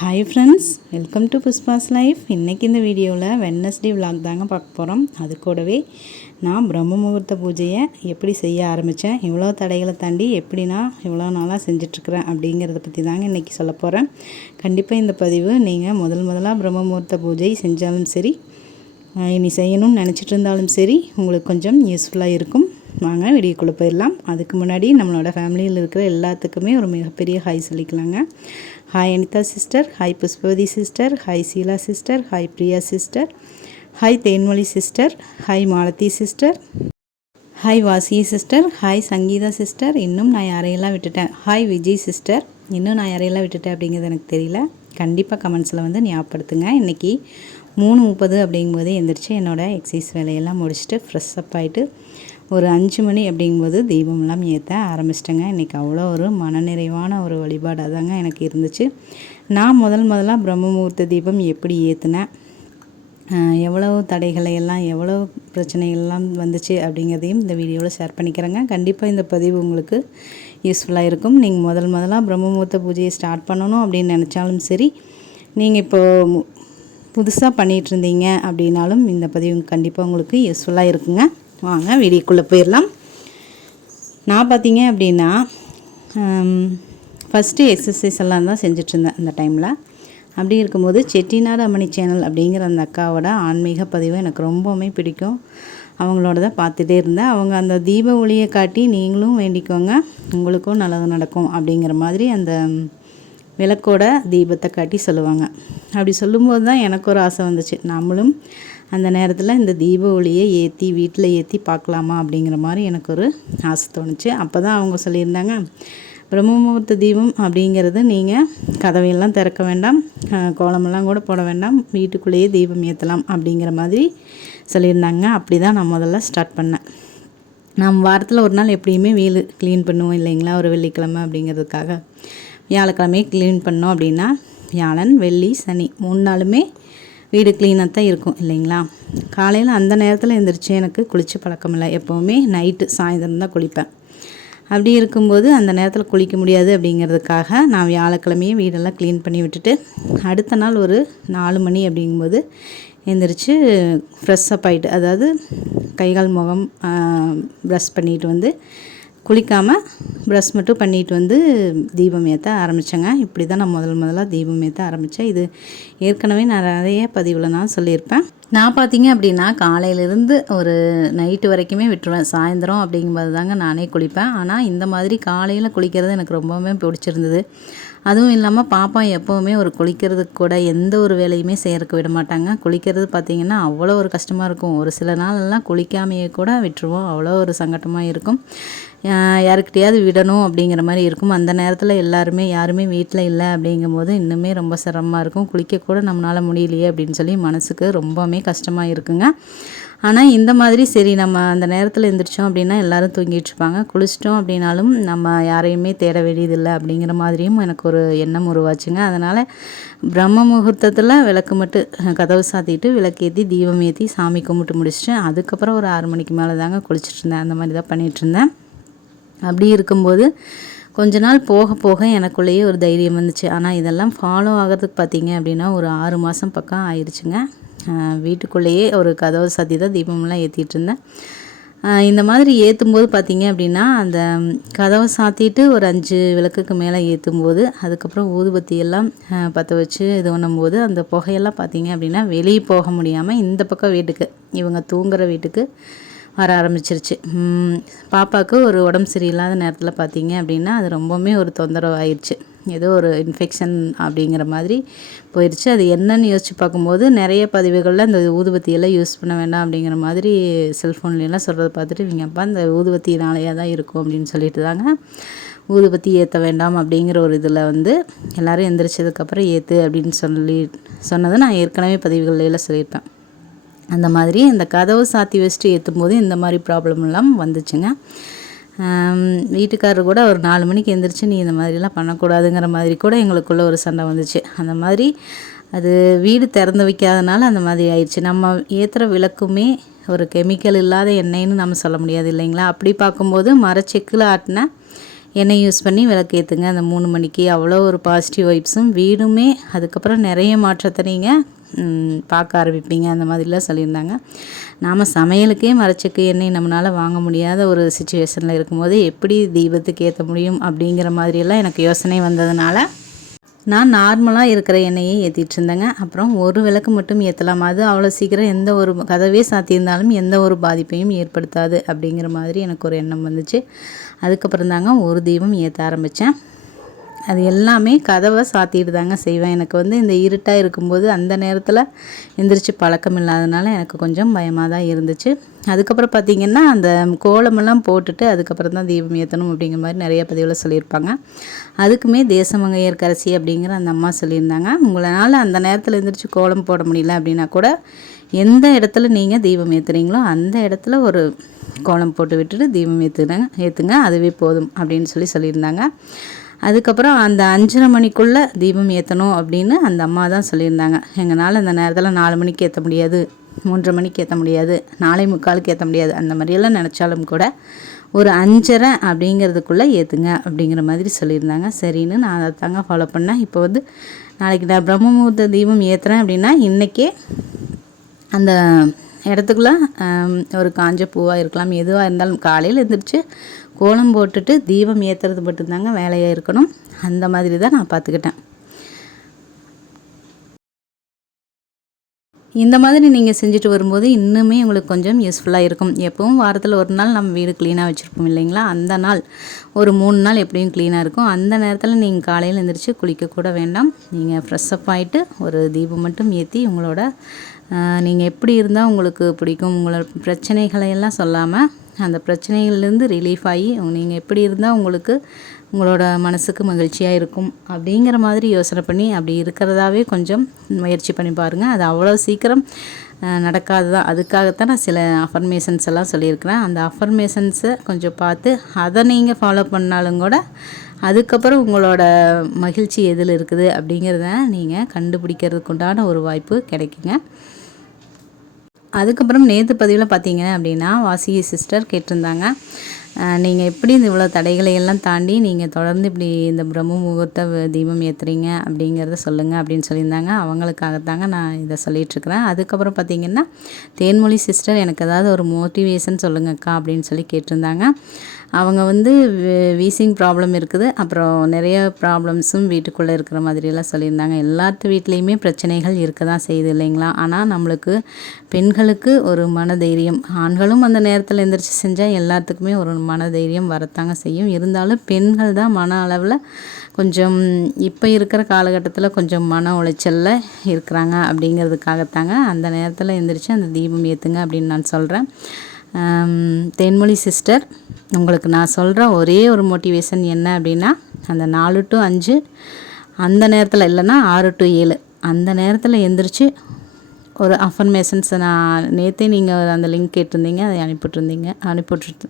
Hi friends welcome to Pushpa's life இன்றைக்கி இந்த வீடியோவில் வெட்னஸ்டே விலாக் தாங்க பார்க்க போகிறோம் அது கூடவே நான் பிரம்ம முகூர்த்த பூஜையை எப்படி செய்ய ஆரம்பித்தேன் இவ்வளோ தடைகளை தாண்டி எப்படி நான் இவ்வளோ நாளாக செஞ்சிட்ருக்கிறேன் அப்படிங்கிறத பற்றி தாங்க இன்றைக்கி சொல்ல போகிறேன் கண்டிப்பாக இந்த பதிவு நீங்கள் முதல் முதலாக பிரம்ம முகூர்த்த பூஜை செஞ்சாலும் சரி இனி செய்யணும்னு நினச்சிட்டு இருந்தாலும் சரி உங்களுக்கு கொஞ்சம் யூஸ்ஃபுல்லாக இருக்கும். வாங்க வீடியோக்குள்ளே போயிடலாம். அதுக்கு முன்னாடி நம்மளோட ஃபேமிலியில் இருக்கிற எல்லாத்துக்குமே ஒரு மிகப்பெரிய hi சொல்லிக்கலாங்க. Hi Anitha sister hi Pushpavathi sister hi Sheela sister hi Priya sister hi Thenmozhi sister hi Malathi sister hi Vasi sister hi Sangeetha sister இன்னும் நான் யாரையெல்லாம் விட்டுட்டேன் ஹாய் விஜய் சிஸ்டர் இன்னும் நான் யாரையெல்லாம் விட்டுட்டேன் அப்படிங்கிறது எனக்கு தெரியல கண்டிப்பாக கமெண்ட்ஸில் வந்து ஞாபகப்படுத்துங்க இன்றைக்கி மூணு முப்பது அப்படிங்கும்போது எந்திரிச்சு என்னோடய எக்ஸசைஸ் வேலையெல்லாம் முடிச்சுட்டு ஃப்ரெஷ் அப் ஆகிட்டு ஒரு அஞ்சு மணி அப்படிங்கும்போது தீபம்லாம் ஏற்ற ஆரம்பிச்சிட்டேங்க. இன்றைக்கி அவ்வளோ ஒரு மனநிறைவான ஒரு வழிபாடாக தாங்க எனக்கு இருந்துச்சு. நான் முதல் முதலாக பிரம்ம முகூர்த்த தீபம் எப்படி ஏற்றினேன் எவ்வளோ எவ்வளவு தடைகளை எல்லாம் எவ்வளோ பிரச்சனைகள்லாம் வந்துச்சு அப்படிங்கிறதையும் இந்த வீடியோவில் ஷேர் பண்ணிக்கிறேங்க. கண்டிப்பாக இந்த பதிவு உங்களுக்கு யூஸ்ஃபுல்லாக இருக்கும். நீங்கள் முதல் முதலாக பிரம்மமுகூர்த்த பூஜையை ஸ்டார்ட் பண்ணணும் அப்படின்னு நினச்சாலும் சரி நீங்கள் இப்போது புதுசாக பண்ணிகிட்டு இருந்தீங்க அப்படின்னாலும் இந்த பதிவு கண்டிப்பாக உங்களுக்கு யூஸ்ஃபுல்லாக இருக்குங்க. வாங்க வீடியோக்குள்ளே போயிடலாம். நான் பார்த்தீங்க அப்படின்னா ஃபஸ்ட்டு எக்ஸசைஸ் எல்லாம் தான் செஞ்சிட்ருந்தேன் அந்த டைமில் அப்படி இருக்கும்போது செட்டிநாடு அம்மணி சேனல் அப்படிங்கிற அந்த அக்காவோட ஆன்மீக பதிவு எனக்கு ரொம்பவுமே பிடிக்கும். அவங்களோட தான் பார்த்துட்டே இருந்தேன். அவங்க அந்த தீப ஒளியை காட்டி நீங்களும் வேண்டிக்கோங்க உங்களுக்கும் நல்லது நடக்கும் அப்படிங்கிற மாதிரி அந்த விளக்கோட தீபத்தை காட்டி சொல்லுவாங்க. அப்படி சொல்லும்போது தான் எனக்கு ஒரு ஆசை வந்துச்சு. நம்மளும் அந்த நேரத்தில் இந்த தீப ஒளியை ஏற்றி வீட்டில் ஏற்றி பார்க்கலாமா அப்படிங்கிற மாதிரி எனக்கு ஒரு ஆசை தோணுச்சு. அப்போ தான் அவங்க சொல்லியிருந்தாங்க பிரம்ம முகூர்த்த தீபம் அப்படிங்கிறது நீங்கள் கதவையெல்லாம் திறக்க வேண்டாம் கோலமெல்லாம் கூட போட வேண்டாம் வீட்டுக்குள்ளேயே தீபம் ஏற்றலாம் அப்படிங்கிற மாதிரி சொல்லியிருந்தாங்க. அப்படி தான் நான் முதல்ல ஸ்டார்ட் பண்ணேன். நாம் வாரத்தில் ஒரு நாள் எப்படியுமே வீடு க்ளீன் பண்ணுவோம் இல்லைங்களா? ஒரு வெள்ளிக்கிழமை அப்படிங்கிறதுக்காக. வியாழக்கிழமையே க்ளீன் பண்ணோம் அப்படின்னா வியாழன் வெள்ளி சனி மூணு நாளுமே வீடு க்ளீனாக தான் இருக்கும் இல்லைங்களா? காலையில் அந்த நேரத்தில் எழுந்திரிச்சு எனக்கு குளிச்சு பழக்கம் இல்லை. எப்போவுமே நைட்டு சாயந்தரம் தான் குளிப்பேன். அப்படி இருக்கும்போது அந்த நேரத்தில் குளிக்க முடியாது அப்படிங்கிறதுக்காக நான் வியாழக்கிழமையே வீடெல்லாம் க்ளீன் பண்ணி விட்டுட்டு அடுத்த நாள் ஒரு நாலு மணி அப்படிங்கும்போது எந்திரிச்சு ஃப்ரெஷ்ஷப் ஆகிட்டு அதாவது கைகால் முகம் ப்ரஷ் பண்ணிட்டு வந்து குளிக்காமல் ப்ரஷ் மட்டும் பண்ணிட்டு வந்து தீபம் ஏற்ற ஆரம்பித்தேங்க இப்படி தான் நான் முதல் முதலாக தீபம் ஏற்ற ஆரம்பித்தேன் இது ஏற்கனவே நான் நிறைய பதிவில் நான் சொல்லியிருப்பேன். நான் பார்த்தீங்க அப்படின்னா காலையிலேருந்து ஒரு நைட்டு வரைக்குமே விட்டுருவேன். சாயந்தரம் அப்படிங்கும்போது தாங்க நானே குளிப்பேன். ஆனால் இந்த மாதிரி காலையில் குளிக்கிறது எனக்கு ரொம்பவுமே பிடிச்சிருந்தது. அதுவும் இல்லாமல் பாப்பா எப்போவுமே ஒரு குளிக்கிறதுக்கு கூட எந்த ஒரு வேலையுமே செய்யறதுக்கு விட மாட்டாங்க. குளிக்கிறது பார்த்திங்கன்னா அவ்வளோ ஒரு கஷ்டமாக இருக்கும். ஒரு சில நாளெல்லாம் குளிக்காமையே கூட விட்டுருவோம். அவ்வளோ ஒரு சங்கட்டமாக இருக்கும். யாருக்கிட்டையாவது விடணும் அப்படிங்கிற மாதிரி இருக்கும். அந்த நேரத்தில் எல்லாருமே யாருமே வீட்டில் இல்லை அப்படிங்கும்போது இன்னுமே ரொம்ப சிரமமாக இருக்கும். குளிக்கக்கூட நம்மளால் முடியலையே அப்படின்னு சொல்லி மனசுக்கு ரொம்பவுமே கஷ்டமாக இருக்குங்க. ஆனால் இந்த மாதிரி சரி நம்ம அந்த நேரத்தில் எழுந்திரிச்சோம் அப்படின்னா எல்லோரும் தூங்கிட்டு இருப்பாங்க. குளிச்சிட்டோம் அப்படின்னாலும் நம்ம யாரையுமே தேட வேண்டியதில்லை அப்படிங்கிற மாதிரியும் எனக்கு ஒரு எண்ணம் உருவாச்சுங்க. அதனால் பிரம்ம முகூர்த்தத்தில் விளக்கு மட்டும் கதவு சாத்திட்டு விளக்கேற்றி தீபம் ஏற்றி சாமி கும்பிட்டு முடிச்சுட்டு அதுக்கப்புறம் ஒரு ஆறு மணிக்கு மேலே தாங்க குளிச்சுட்டு இருந்தேன். அந்த மாதிரி தான் பண்ணிகிட்டு இருந்தேன். அப்படி இருக்கும்போது கொஞ்ச நாள் போக போக எனக்குள்ளேயே ஒரு தைரியம் வந்துச்சு. ஆனால் இதெல்லாம் ஃபாலோ ஆகிறதுக்கு பார்த்தீங்க அப்படின்னா ஒரு ஆறு மாதம் பக்கம் ஆயிடுச்சுங்க வீட்டுக்குள்ளேயே ஒரு கதவு சாத்தி தான் தீபம்லாம் ஏற்றிட்டு இருந்தேன். இந்த மாதிரி ஏற்றும்போது பார்த்தீங்க அப்படின்னா அந்த கதவை சாத்திட்டு ஒரு அஞ்சு விளக்குக்கு மேலே ஏற்றும்போது அதுக்கப்புறம் ஊதுபத்தி எல்லாம் பற்ற வச்சு இது பண்ணும்போது அந்த புகையெல்லாம் பார்த்தீங்க அப்படின்னா வெளியே போக முடியாமல் இந்த பக்கம் வீட்டுக்கு இவங்க தூங்குற வீட்டுக்கு வர ஆரம்பிச்சிருச்சு. பாப்பாவுக்கு ஒரு உடம்பு சரியில்லாத நேரத்தில் பார்த்தீங்க அப்படின்னா அது ரொம்பவுமே ஒரு தொந்தரவு ஆயிடுச்சு ஏதோ ஒரு இன்ஃபெக்ஷன் அப்படிங்கிற மாதிரி போயிடுச்சு அது என்னன்னு யோசிச்சு பார்க்கும்போது நிறைய பதிவுகளில் அந்த ஊதுபத்தியெல்லாம் யூஸ் பண்ண வேண்டாம் அப்படிங்கிற மாதிரி செல்ஃபோன்லாம் சொல்கிறத பார்த்துட்டு இவங்க அப்பா அந்த ஊதுபத்தினாலேயே தான் இருக்கும் அப்படின்னு சொல்லிட்டு தாங்க ஊதுபத்தி ஏற்ற வேண்டாம் அப்படிங்கிற ஒரு இதில் வந்து எல்லோரும் எந்திரிச்சதுக்கப்புறம் ஏற்று அப்படின்னு சொல்லி சொன்னதை நான் ஏற்கனவே பதிவுகள்லாம் சொல்லியிருப்பேன். அந்த மாதிரி இந்த கதவை சாத்தி வச்சுட்டு ஏற்றும் போது இந்த மாதிரி ப்ராப்ளம்லாம் வந்துச்சுங்க. வீட்டுக்காரர் கூட ஒரு நாலு மணிக்கு எந்திரிச்சு நீ இந்த மாதிரிலாம் பண்ணக்கூடாதுங்கிற மாதிரி கூட எங்களுக்குள்ள ஒரு சண்டை வந்துச்சு. அந்த மாதிரி அது வீடு திறந்து வைக்காதனால அந்த மாதிரி ஆயிடுச்சு. நம்ம ஏற்றுற விளக்குமே ஒரு கெமிக்கல் இல்லாத எண்ணெய்னு நம்ம சொல்ல முடியாது இல்லைங்களா? அப்படி பார்க்கும்போது மரச்செக்கில் ஆட்டின எண்ணெய் யூஸ் பண்ணி விளக்கேற்றுங்க அந்த மூணு மணிக்கு அவ்வளோ ஒரு பாசிட்டிவ் வைப்ஸும் வீடுமே அதுக்கப்புறம் நிறைய மாற்றத்தை நீங்கள் பார்க்க ஆரம்பிப்பீங்க. அந்த மாதிரிலாம் சொல்லியிருந்தாங்க. நாம் சமையலுக்கே மரச்சக்கு எண்ணெய் நம்மளால் வாங்க முடியாத ஒரு சுச்சுவேஷனில் இருக்கும்போது எப்படி தீபத்துக்கு ஏற்ற முடியும் அப்படிங்கிற மாதிரியெல்லாம் எனக்கு யோசனை வந்ததுனால நான் நார்மலாக இருக்கிற எண்ணெயை ஏற்றிட்டு இருந்தேங்க. அப்புறம் ஒரு விளக்கு மட்டும் ஏற்றலாம் அது அவ்வளோ சீக்கிரம் எந்த ஒரு கதவே சாத்தியிருந்தாலும் எந்த ஒரு பாதிப்பையும் ஏற்படுத்தாது அப்படிங்கிற மாதிரி எனக்கு ஒரு எண்ணம் வந்துச்சு. அதுக்கப்புறம் தாங்க ஒரு தீபம் ஏற்ற ஆரம்பித்தேன் அது எல்லாமே கதவை சாத்திட்டு தாங்க செய்வேன். எனக்கு வந்து இந்த இருட்டாக இருக்கும்போது அந்த நேரத்தில் எந்திரிச்சு பழக்கம் இல்லாதனால எனக்கு கொஞ்சம் பயமாக தான் இருந்துச்சு. அதுக்கப்புறம் பார்த்திங்கன்னா அந்த கோலமெல்லாம் போட்டுட்டு அதுக்கப்புறம் தான் தீபம் ஏற்றணும் அப்படிங்கிற மாதிரி நிறைய பதிவில் சொல்லியிருப்பாங்க. அதுக்குமே தேசமங்க ஏற்கரசி அப்படிங்கிற அந்த அம்மா சொல்லியிருந்தாங்க. உங்களால் அந்த நேரத்தில் எந்திரிச்சு கோலம் போட முடியல அப்படின்னா கூட எந்த இடத்துல நீங்கள் தீபம் ஏற்றுறீங்களோ அந்த இடத்துல ஒரு கோலம் போட்டு விட்டுட்டு தீபம் ஏற்றுங்க ஏற்றுங்க அதுவே போதும் அப்படின்னு சொல்லி சொல்லியிருந்தாங்க. அதுக்கப்புறம் அந்த அஞ்சரை மணிக்குள்ளே தீபம் ஏற்றணும் அப்படின்னு அந்த அம்மா தான் சொல்லியிருந்தாங்க. எங்களால் அந்த நேரத்தில் நாலு மணிக்கு ஏற்ற முடியாது மூன்றரை மணிக்கு ஏற்ற முடியாது நாளை முக்காலுக்கு ஏற்ற முடியாது அந்த மாதிரியெல்லாம் நினச்சாலும் கூட ஒரு அஞ்சரை அப்படிங்கிறதுக்குள்ளே ஏற்றுங்க அப்படிங்கிற மாதிரி சொல்லியிருந்தாங்க. சரின்னு நான் அதை தாங்க ஃபாலோ பண்ணேன். இப்போ வந்து நாளைக்கு நான் பிரம்ம முகூர்த்த தீபம் ஏற்றுறேன் அப்படின்னா இன்றைக்கே அந்த இடத்துக்குள்ள ஒரு காஞ்ச பூவாக இருக்கலாம் எதுவாக இருந்தாலும் காலையில் எழுந்திரிச்சு கோலம் போட்டுட்டு தீபம் ஏற்றுறது மட்டும்தாங்க வேலையாக இருக்கணும். அந்த மாதிரி தான் நான் பார்த்துக்கிட்டேன். இந்த மாதிரி நீங்கள் செஞ்சுட்டு வரும்போது இன்னுமே உங்களுக்கு கொஞ்சம் யூஸ்ஃபுல்லாக இருக்கும். எப்பவும் வாரத்தில் ஒரு நாள் நம்ம வீடு க்ளீனாக வச்சுருப்போம் இல்லைங்களா? அந்த நாள் ஒரு மூணு நாள் எப்படியும் க்ளீனாக இருக்கும். அந்த நேரத்தில் நீங்கள் காலையில் எழுந்திரிச்சு குளிக்கக்கூட வேண்டாம். நீங்கள் ஃப்ரெஷ்அப் ஆகிட்டு ஒரு தீபம் மட்டும் ஏற்றி உங்களோட நீங்கள் எப்படி இருந்தால் உங்களுக்கு பிடிக்கும்? உங்களோட பிரச்சனைகளை எல்லாம் சொல்லாமல் அந்த பிரச்சனைகள்லேருந்து ரிலீஃப் ஆகி நீங்கள் எப்படி இருந்தால் உங்களுக்கு உங்களோட மனசுக்கு மகிழ்ச்சியாக இருக்கும் அப்படிங்கிற மாதிரி யோசனை பண்ணி அப்படி இருக்கிறதாவே கொஞ்சம் முயற்சி பண்ணி பாருங்கள் அது அவ்வளோ சீக்கிரம் நடக்காது தான் அதுக்காகத்தான் நான் சில அஃபர்மேஷன்ஸ் எல்லாம் சொல்லியிருக்கிறேன். அந்த அஃபர்மேஷன்ஸை கொஞ்சம் பார்த்து அதை நீங்கள் ஃபாலோ பண்ணாலும் கூட அதுக்கப்புறம் உங்களோட மகிழ்ச்சி எதில் இருக்குது அப்படிங்கிறத நீங்கள் கண்டுபிடிக்கிறதுக்கு உண்டான ஒரு வாய்ப்பு கிடைக்குங்க. அதுக்கப்புறம் நேற்று பதிவில் பார்த்தீங்க அப்படின்னா வாசிகி சிஸ்டர் கேட்டிருந்தாங்க. நீங்கள் எப்படி இந்த இவ்வளோ தடைகளை எல்லாம் தாண்டி நீங்கள் தொடர்ந்து இப்படி இந்த பிரம்ம முகூர்த்த தீபம் ஏற்றுறீங்க அப்படிங்கிறத சொல்லுங்கள் அப்படின்னு சொல்லியிருந்தாங்க. அவங்களுக்காகத்தாங்க நான் இதை சொல்லிகிட்ருக்குறேன் அதுக்கப்புறம் பார்த்திங்கன்னா தேன்மொழி சிஸ்டர் எனக்கு ஏதாவது ஒரு மோட்டிவேஷன் சொல்லுங்கக்கா அப்படின்னு சொல்லி கேட்டிருந்தாங்க. அவங்க வந்து வீசிங் ப்ராப்ளம் இருக்குது. அப்புறம் நிறைய ப்ராப்ளம்ஸும் வீட்டுக்குள்ளே இருக்கிற மாதிரியெல்லாம் சொல்லியிருந்தாங்க. எல்லாத்து வீட்லேயுமே பிரச்சனைகள் இருக்க தான் செய்யுது இல்லைங்களா? ஆனால் நம்மளுக்கு பெண்களுக்கு ஒரு மன தைரியம் ஆண்களும் அந்த நேரத்தில் எந்திரிச்சு செஞ்சால் எல்லாத்துக்குமே ஒரு மன தைரியம் வரத்தாங்க செய்யும். இருந்தாலும் பெண்கள் தான் மன அளவில் கொஞ்சம் இப்போ இருக்கிற காலகட்டத்தில் கொஞ்சம் மன உளைச்சலில் இருக்கிறாங்க அப்படிங்கிறதுக்காகத்தாங்க அந்த நேரத்தில் எந்திரிச்சு அந்த தீபம் ஏற்றுங்க அப்படின்னு நான் சொல்கிறேன் தேன்மொழி சிஸ்டர் உங்களுக்கு நான் சொல்கிற ஒரே ஒரு மோட்டிவேஷன் என்ன அப்படின்னா அந்த நாலு டு அஞ்சு அந்த நேரத்தில் இல்லைன்னா ஆறு டு ஏழு அந்த நேரத்தில் எந்திரிச்சு ஒரு அஃபர்மேஷன்ஸை நான் நேற்றே நீங்கள் அந்த லிங்க் கேட்டிருந்தீங்க அதை அனுப்பிட்டுருந்தீங்க அனுப்பிட்டு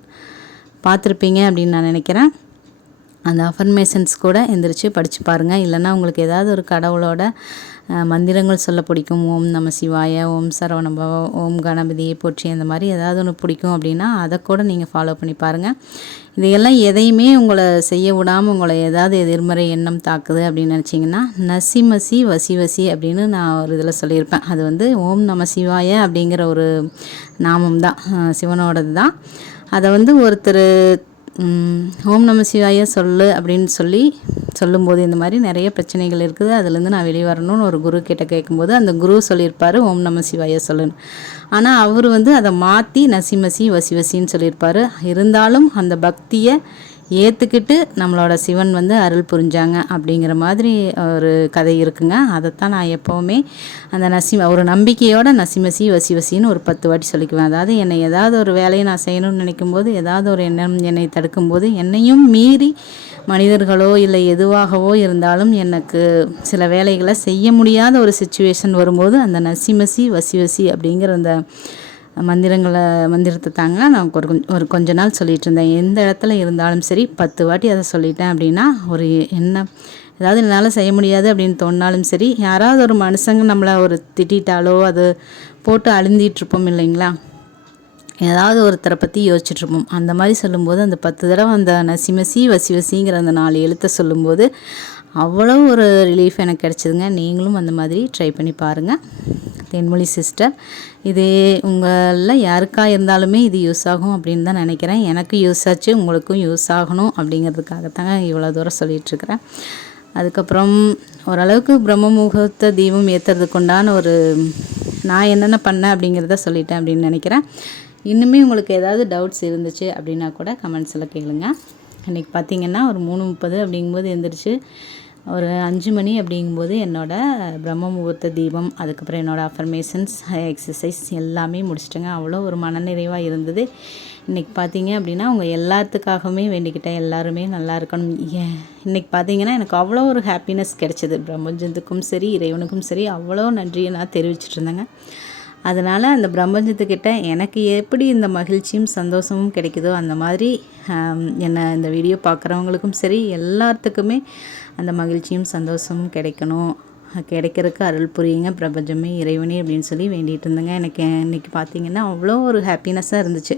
பார்த்துருப்பீங்க அப்படின்னு நான் நினைக்கிறேன். அந்த அஃபர்மேஷன்ஸ் கூட எந்திரிச்சு படித்து பாருங்கள் இல்லைன்னா உங்களுக்கு ஏதாவது ஒரு கடவுளோட மந்திரங்கள் சொல்ல பிடிக்கும். ஓம் நம சிவாய ஓம் சரவணபவ ஓம் கணபதியை போற்றி அந்த மாதிரி ஏதாவது ஒன்று பிடிக்கும் அப்படின்னா அதை கூட நீங்கள் ஃபாலோ பண்ணி பாருங்கள் இதையெல்லாம் எதையுமே உங்களை செய்ய விடாமல் உங்களை ஏதாவது எதிர்மறை எண்ணம் தாக்குது அப்படின்னு நினச்சிங்கன்னா நசிமசி வசி வசி அப்படின்னு நான் ஒரு இதில் சொல்லியிருப்பேன். அது வந்து ஓம் நம சிவாய அப்படிங்கிற ஒரு நாமம் தான் சிவனோடது தான் அதை வந்து ஒருத்தர் ஓம் நம சிவாய சொல்லு அப்படின்னு சொல்லி சொல்லும்போது இந்த மாதிரி நிறைய பிரச்சனைகள் இருக்குது. அதுலேருந்து நான் வெளியே வரணும்னு ஒரு குரு கிட்ட கேட்கும்போது அந்த குரு சொல்லியிருப்பார் ஓம் நம சிவாய சொல்லுன்னு. ஆனால் அவர் வந்து அதை மாற்றி நசிமசி வசி வசின்னு சொல்லியிருப்பார். இருந்தாலும் அந்த பக்தியை ஏற்றுக்கிட்டு நம்மளோட சிவன் வந்து அருள் புரிஞ்சாங்க அப்படிங்கிற மாதிரி ஒரு கதை இருக்குங்க. அதைத்தான் நான் எப்போவுமே அந்த நசிம ஒரு நம்பிக்கையோட நசிமசி வசி வசின்னு ஒரு பத்து வாட்டி சொல்லிக்குவேன். அதாவது என்னை ஏதாவது ஒரு வேலையை நான் செய்யணும்னு நினைக்கும் போது ஏதாவது ஒரு எண்ணம் என்னை தடுக்கும்போது என்னையும் மீறி மனிதர்களோ இல்லை எதுவாகவோ இருந்தாலும் எனக்கு சில வேலைகளை செய்ய முடியாத ஒரு சுச்சுவேஷன் வரும்போது அந்த நசிமசி வசி வசி அப்படிங்கிற அந்த மந்திரங்களை மந்திரத்தை தாங்க நான் ஒரு ஒரு கொஞ்ச நாள் சொல்லிகிட்டு இருந்தேன் எந்த இடத்துல இருந்தாலும் சரி பத்து வாட்டி அதை சொல்லிட்டேன் அப்படின்னா ஒரு என்ன ஏதாவது என்னால் செய்ய முடியாது அப்படின்னு தோணினாலும் சரி யாராவது ஒரு மனுஷங்க நம்மளை ஒரு திட்டாலோ அது போட்டு அழுந்திகிட்ருப்போம் இல்லைங்களா? ஏதாவது ஒருத்தரை பற்றி யோசிச்சுட்ருப்போம் அந்த மாதிரி சொல்லும்போது அந்த பத்து தடவை அந்த நசி மசி வசி வசிங்கிற அந்த நாலு எழுத்தை சொல்லும்போது அவ்வளோ ஒரு ரிலீஃப் எனக்கு கிடச்சிதுங்க. நீங்களும் அந்த மாதிரி ட்ரை பண்ணி பாருங்கள் தென்மொழி சிஸ்டர். இது உங்களில் யாருக்கா இருந்தாலுமே இது யூஸ் ஆகும் அப்படின்னு தான் நினைக்கிறேன். எனக்கு யூஸ் ஆச்சு உங்களுக்கும் யூஸ் ஆகணும் அப்படிங்கிறதுக்காகத்தாங்க இவ்வளோ தூரம் சொல்லிகிட்ருக்கிறேன் அதுக்கப்புறம் ஓரளவுக்கு பிரம்ம முகூர்த்த தீபம் ஏற்றுறதுக்கு உண்டான ஒரு நான் என்னென்ன பண்ணேன் அப்படிங்கிறத சொல்லிட்டேன் அப்படின்னு நினைக்கிறேன். இன்னுமே உங்களுக்கு ஏதாவது டவுட்ஸ் இருந்துச்சு அப்படின்னா கூட கமெண்ட்ஸில் கேளுங்க. இன்றைக்கி பார்த்தீங்கன்னா ஒரு மூணு முப்பது அப்படிங்கும்போது எழுந்திரிச்சு ஒரு அஞ்சு மணி அப்படிங்கும்போது என்னோடய பிரம்ம முகூர்த்த தீபம் அதுக்கப்புறம் என்னோடய அஃபர்மேஷன்ஸ் எக்ஸசைஸ் எல்லாமே முடிச்சிட்டேங்க. அவ்வளோ ஒரு மனநிறைவாக இருந்தது. இன்றைக்கி பார்த்தீங்க அப்படின்னா உங்கள் எல்லாத்துக்காகவுமே வேண்டிக்கிட்டேன் எல்லாருமே நல்லா இருக்கணும். இன்றைக்கி பார்த்தீங்கன்னா எனக்கு அவ்வளோ ஒரு ஹாப்பினஸ் கிடைச்சிது. பிரம்மஞ்சத்துக்கும் சரி இறைவனுக்கும் சரி அவ்வளோ நன்றியை நான் தெரிவிச்சிட்டு இருந்தேங்க. அதனால் அந்த பிரம்மஞ்சத்துக்கிட்ட எனக்கு எப்படி இந்த மகிழ்ச்சியும் சந்தோஷமும் கிடைக்குதோ அந்த மாதிரி என்னை இந்த வீடியோ பார்க்குறவங்களுக்கும் சரி எல்லாத்துக்குமே அந்த மகிழ்ச்சியும் சந்தோஷமும் கிடைக்கணும். கிடைக்கிறதுக்கு அருள் புரியுங்க பிரபஞ்சமே இறைவனே அப்படின்னு சொல்லி வேண்டிகிட்டு இருந்தேங்க. எனக்கு இன்றைக்கி பார்த்திங்கன்னா அவ்வளோ ஒரு ஹாப்பினஸ்ஸாக இருந்துச்சு.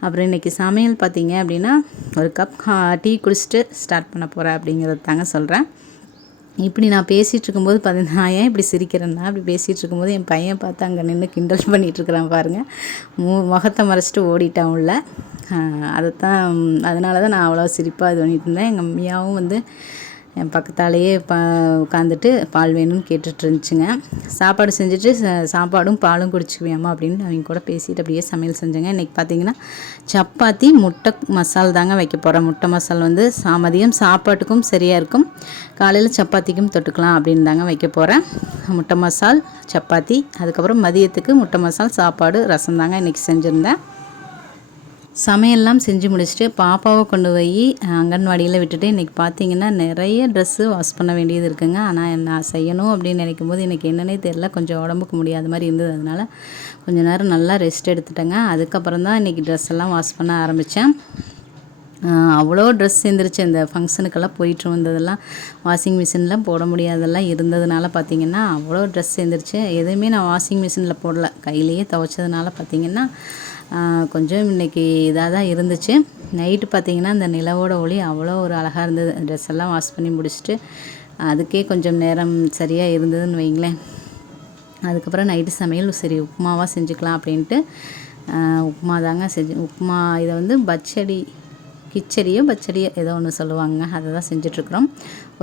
அப்புறம் இன்றைக்கி சமையல் பார்த்திங்க அப்படின்னா ஒரு கப் டீ குடிச்சிட்டு ஸ்டார்ட் பண்ண போகிறேன் அப்படிங்கிறது தாங்க சொல்கிறேன் இப்படி நான் பேசிகிட்டு இருக்கும்போது பார்த்தீங்கன்னா நான் ஏன் இப்படி சிரிக்கிறேன்னா அப்படி பேசிகிட்டு இருக்கும்போது என் பையன் பார்த்து அங்கே நின்று கிண்டல் பண்ணிகிட்ருக்குறான் பாருங்கள் மு முகத்தை மறைச்சிட்டு ஓடிட்டான் உள்ள. அதைத்தான் அதனால தான் நான் அவ்வளோ சிரிப்பாக இது பண்ணிகிட்டு இருந்தேன். எங்கள் அம்மியாவும் வந்து என் பக்கத்தாலேயே ப உட்காந்துட்டு பால் வேணும்னு கேட்டுட்டு இருந்துச்சுங்க சாப்பாடு செஞ்சுட்டு சாப்பாடும் பாலும் குடிச்சுக்குவேம்மா அப்படின்னு அவங்க கூட பேசிட்டு அப்படியே சமையல் செஞ்சேங்க. இன்றைக்கி பார்த்தீங்கன்னா சப்பாத்தி முட்டை மசால் தாங்க வைக்க போகிறேன் முட்டை மசால் வந்து சா மதியம் சாப்பாட்டுக்கும் சரியாக இருக்கும். காலையில் சப்பாத்திக்கும் தொட்டுக்கலாம் அப்படின்னு தாங்க வைக்க போகிறேன் முட்டை மசால் சப்பாத்தி அதுக்கப்புறம் மதியத்துக்கு முட்டை மசால் சாப்பாடு ரசம் தாங்க இன்றைக்கி செஞ்சுருந்தேன். சமையல்லாம் செஞ்சு முடிச்சுட்டு பாப்பாவை கொண்டு போய் அங்கன்வாடியில் விட்டுட்டு இன்றைக்கி பார்த்தீங்கன்னா நிறைய ட்ரெஸ்ஸு வாஷ் பண்ண வேண்டியது இருக்குங்க. ஆனால் நான் செய்யணும் அப்படின்னு நினைக்கும் போது எனக்கு என்னன்னே தெரில கொஞ்சம் உடம்புக்கு முடியாத மாதிரி இருந்தது அதனால் கொஞ்சம் நேரம் நல்லா ரெஸ்ட் எடுத்துட்டேங்க. அதுக்கப்புறம் தான் இன்றைக்கி ட்ரெஸ் எல்லாம் வாஷ் பண்ண ஆரம்பித்தேன் அவ்வளோ ட்ரெஸ் சேர்ந்துருச்சு. இந்த ஃபங்க்ஷனுக்கெல்லாம் போயிட்டு வந்ததெல்லாம் வாஷிங் மிஷினில் போட முடியாதெல்லாம் இருந்ததுனால பார்த்திங்கன்னா அவ்வளோ ட்ரெஸ் சேர்ந்துருச்சு. எதுவுமே நான் வாஷிங் மிஷினில் போடல. கையிலேயே துவைச்சதுனால பார்த்திங்கன்னா கொஞ்சம் இன்றைக்கி இதாக தான் இருந்துச்சு. நைட்டு பார்த்திங்கன்னா அந்த நிலவோட ஒளி அவ்வளோ ஒரு அழகாக இருந்தது. ட்ரெஸ் எல்லாம் வாஷ் பண்ணி முடிச்சுட்டு அதுக்கே கொஞ்சம் நேரம் சரியாக இருந்ததுன்னு வைங்களேன். அதுக்கப்புறம் நைட்டு சமையல் சரி உப்புமாவாக செஞ்சுக்கலாம் அப்படின்ட்டு உப்புமா தாங்க செஞ்சு உப்புமா இதை வந்து பச்சடி கிச்சடியோ பச்சடியோ ஏதோ ஒன்று சொல்லுவாங்க. அதை தான் செஞ்சிட்ருக்குறோம்.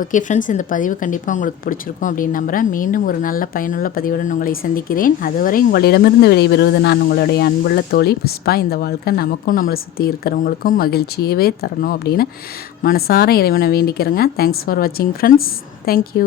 ஓகே ஃப்ரெண்ட்ஸ் இந்த பதிவு கண்டிப்பாக உங்களுக்கு பிடிச்சிருக்கும் அப்படின்னு நம்புகிறேன் மீண்டும் ஒரு நல்ல பயனுள்ள பதிவுடன் உங்களை சந்திக்கிறேன். அதுவரை உங்களிடமிருந்து விடைபெறுவது நான் உங்களுடைய அன்புள்ள தோழி புஷ்பா. இந்த வாழ்க்கை நமக்கும் நம்மளை சுற்றி இருக்கிறவங்களுக்கும் மகிழ்ச்சியவே தரணும் அப்படின்னு மனசார இறைவனை வேண்டிக்கிறேங்க. தேங்க்ஸ் ஃபார் வாட்சிங் ஃப்ரெண்ட்ஸ் தேங்க்யூ